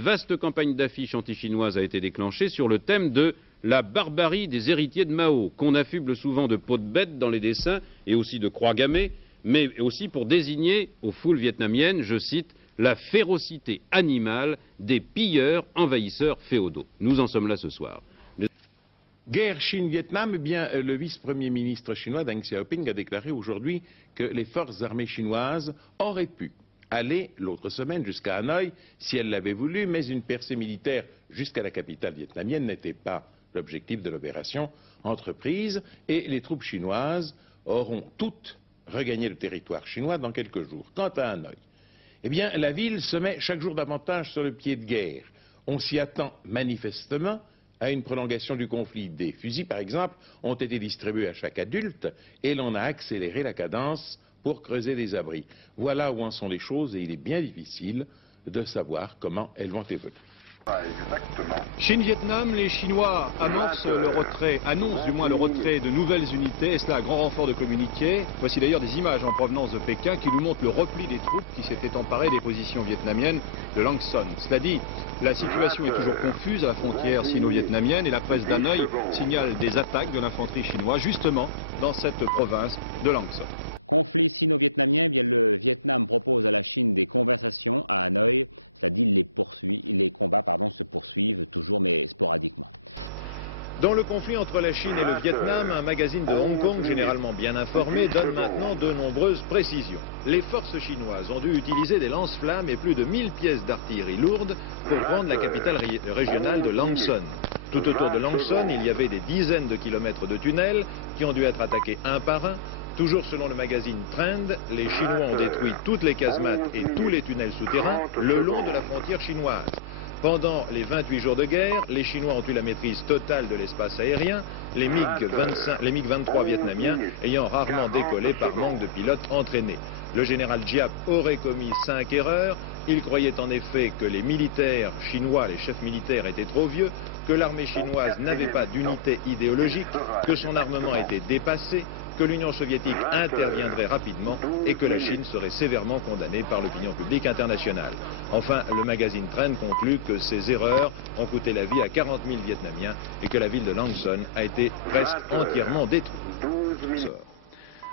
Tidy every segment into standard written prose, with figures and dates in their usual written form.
une vaste campagne d'affiches anti-chinoises a été déclenchée sur le thème de la barbarie des héritiers de Mao, qu'on affuble souvent de peaux de bête dans les dessins et aussi de croix gammées, mais aussi pour désigner aux foules vietnamiennes, je cite, la férocité animale des pilleurs envahisseurs féodaux. Nous en sommes là ce soir. Guerre Chine-Vietnam, eh bien, le vice-premier ministre chinois Deng Xiaoping a déclaré aujourd'hui que les forces armées chinoises auraient pu aller l'autre semaine jusqu'à Hanoï si elles l'avaient voulu, mais une percée militaire jusqu'à la capitale vietnamienne n'était pas l'objectif de l'opération entreprise et les troupes chinoises auront toutes regagné le territoire chinois dans quelques jours. Quant à Hanoï, eh bien, la ville se met chaque jour davantage sur le pied de guerre. On s'y attend manifestement à une prolongation du conflit. Des fusils, par exemple, ont été distribués à chaque adulte et l'on a accéléré la cadence pour creuser des abris. Voilà où en sont les choses et il est bien difficile de savoir comment elles vont évoluer. Chine-Vietnam, les Chinois annoncent le retrait, annoncent du moins le retrait de nouvelles unités, et cela à grand renfort de communiqués. Voici d'ailleurs des images en provenance de Pékin qui nous montrent le repli des troupes qui s'étaient emparées des positions vietnamiennes de Lang Son. Cela dit, la situation est toujours confuse à la frontière sino-vietnamienne et la presse d'Hanoï signale des attaques de l'infanterie chinoise justement dans cette province de Lang Son. Dans le conflit entre la Chine et le Vietnam, un magazine de Hong Kong, généralement bien informé, donne maintenant de nombreuses précisions. Les forces chinoises ont dû utiliser des lance-flammes et plus de 1000 pièces d'artillerie lourde pour prendre la capitale régionale de Lang Son. Tout autour de Lang Son, il y avait des dizaines de kilomètres de tunnels qui ont dû être attaqués un par un. Toujours selon le magazine Trend, les Chinois ont détruit toutes les casemates et tous les tunnels souterrains le long de la frontière chinoise. Pendant les 28 jours de guerre, les Chinois ont eu la maîtrise totale de l'espace aérien, les MiG-23 vietnamiens ayant rarement décollé par manque de pilotes entraînés. Le général Giap aurait commis 5 erreurs. Il croyait en effet que les militaires chinois, les chefs militaires étaient trop vieux, que l'armée chinoise n'avait pas d'unité idéologique, que son armement était dépassé, que l'Union soviétique interviendrait rapidement et que la Chine serait sévèrement condamnée par l'opinion publique internationale. Enfin, le magazine Trend conclut que ces erreurs ont coûté la vie à 40 000 Vietnamiens et que la ville de Lang Son a été presque entièrement détruite.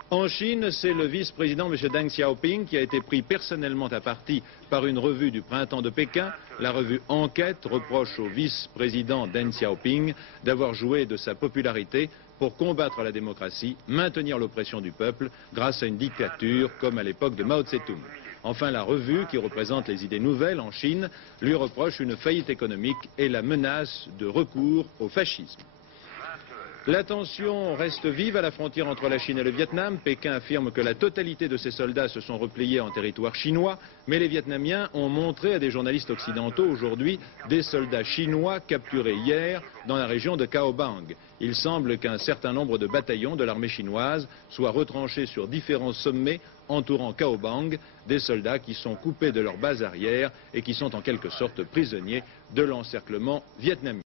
En Chine, c'est le vice-président M. Deng Xiaoping qui a été pris personnellement à partie par une revue du printemps de Pékin. La revue Enquête reproche au vice-président Deng Xiaoping d'avoir joué de sa popularité pour combattre la démocratie, maintenir l'oppression du peuple grâce à une dictature comme à l'époque de Mao Tse-tung. Enfin, la revue, qui représente les idées nouvelles en Chine, lui reproche une faillite économique et la menace de recours au fascisme. La tension reste vive à la frontière entre la Chine et le Vietnam. Pékin affirme que la totalité de ses soldats se sont repliés en territoire chinois, mais les Vietnamiens ont montré à des journalistes occidentaux aujourd'hui des soldats chinois capturés hier dans la région de Cao Bang. Il semble qu'un certain nombre de bataillons de l'armée chinoise soient retranchés sur différents sommets entourant Cao Bang, des soldats qui sont coupés de leur base arrière et qui sont en quelque sorte prisonniers de l'encerclement vietnamien.